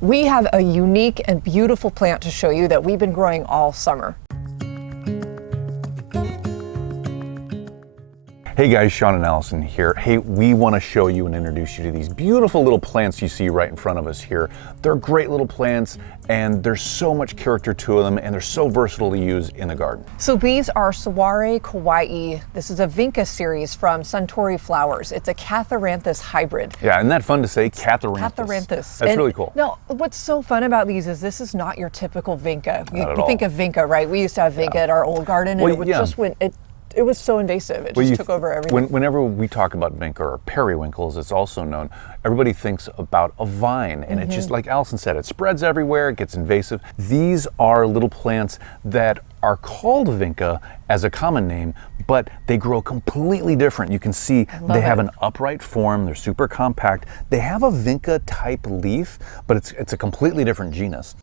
We have a unique and beautiful plant to show you that we've been growing all summer. Hey guys, Sean and Allison here. Hey, we want to show you and introduce you to these beautiful little plants you see right in front of us here. They're great little plants and there's so much character to them and they're so versatile to use in the garden. So these are Saguaro Kawaii. This is a vinca series from Suntory Flowers. It's a Catharanthus hybrid. Yeah, isn't that fun to say? Catharanthus. Catharanthus. That's really cool. Now, what's so fun about these is this is not your typical vinca. You all. think of vinca, right? We used to have vinca at our old garden and it was so invasive. It just took over everything. Whenever we talk about vinca, or periwinkle as it's also known, everybody thinks about a vine, and it just, like Allison said, it spreads everywhere, it gets invasive. These are little plants that are called vinca as a common name, but they grow completely different. You can see they have an upright form, they're super compact. They have a vinca type leaf, but it's a completely different genus.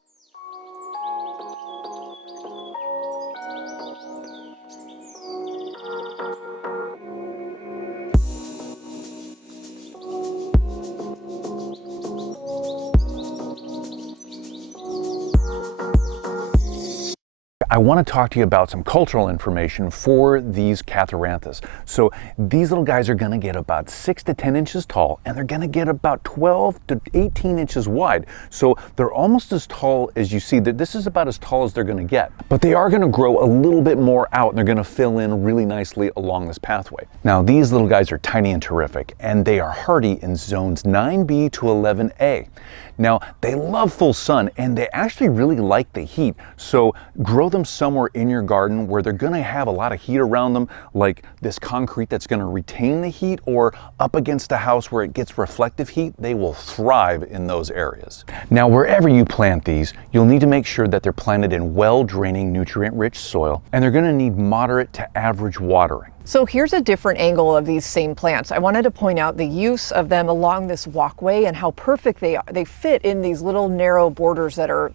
I want to talk to you about some cultural information for these Catharanthus. So these little guys are going to get about 6 to 10 inches tall, and they're going to get about 12 to 18 inches wide. So they're almost as tall as you see. That this is about as tall as they're going to get. But they are going to grow a little bit more out, and they're going to fill in really nicely along this pathway. Now these little guys are tiny and terrific, and they are hardy in zones 9B to 11A. Now, they love full sun and they actually really like the heat. So grow them somewhere in your garden where they're gonna have a lot of heat around them, like this concrete that's gonna retain the heat, or up against a house where it gets reflective heat. They will thrive in those areas. Now, wherever you plant these, you'll need to make sure that they're planted in well-draining, nutrient-rich soil, and they're gonna need moderate to average watering. So here's a different angle of these same plants. I wanted to point out the use of them along this walkway and how perfect they are. They fit in these little narrow borders that are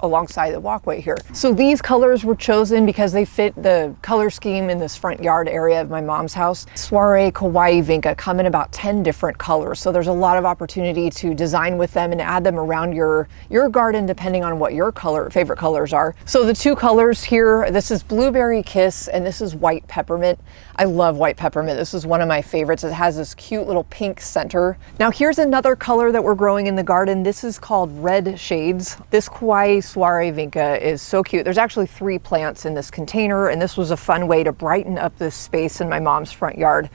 alongside the walkway here. So these colors were chosen because they fit the color scheme in this front yard area of my mom's house. Saguaro Kawaii vinca come in about 10 different colors. So there's a lot of opportunity to design with them and add them around your garden depending on what your favorite colors are. So the two colors here, this is Blueberry Kiss and this is White Peppermint. I love White Peppermint. This is one of my favorites. It has this cute little pink center. Now here's another color that we're growing in the garden. This is called Red Shades. This Kawaii Saguaro vinca is so cute. There's actually 3 plants in this container, and this was a fun way to brighten up this space in my mom's front yard.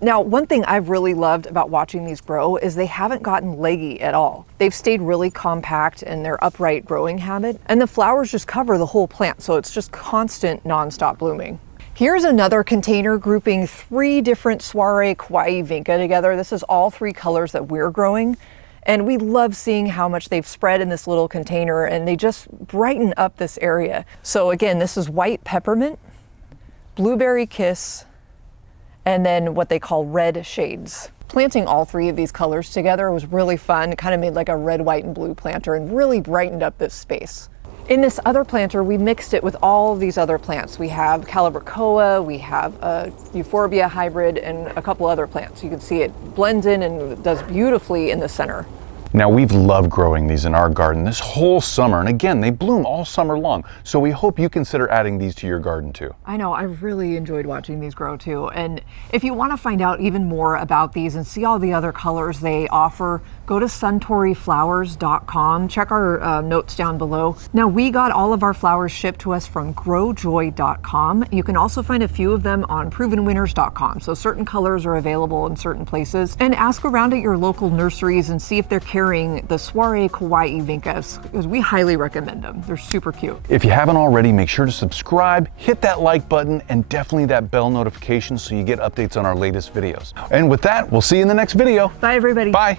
Now, one thing I've really loved about watching these grow is they haven't gotten leggy at all. They've stayed really compact in their upright growing habit, and the flowers just cover the whole plant, so it's just constant nonstop blooming. Here's another container grouping 3 different Saguaro Kawaii vinca together. This is all 3 colors that we're growing. And we love seeing how much they've spread in this little container, and they just brighten up this area. So again, this is White Peppermint, Blueberry Kiss, and then what they call Red Shades. Planting all 3 of these colors together was really fun. It kind of made like a red, white, and blue planter and really brightened up this space. In this other planter, we mixed it with all these other plants. We have Calibrachoa, we have a Euphorbia hybrid, and a couple other plants. You can see it blends in and does beautifully in the center. Now, we've loved growing these in our garden this whole summer, and again, they bloom all summer long. So we hope you consider adding these to your garden too. I know, I really enjoyed watching these grow too. And if you want to find out even more about these and see all the other colors they offer, go to suntoryflowers.com. Check our notes down below. Now, we got all of our flowers shipped to us from growjoy.com. You can also find a few of them on provenwinners.com. So certain colors are available in certain places. And ask around at your local nurseries and see if they're carrying the Saguaro Kawaii vincas, because we highly recommend them. They're super cute. If you haven't already, make sure to subscribe, hit that like button, and definitely that bell notification so you get updates on our latest videos. And with that, we'll see you in the next video. Bye, everybody. Bye.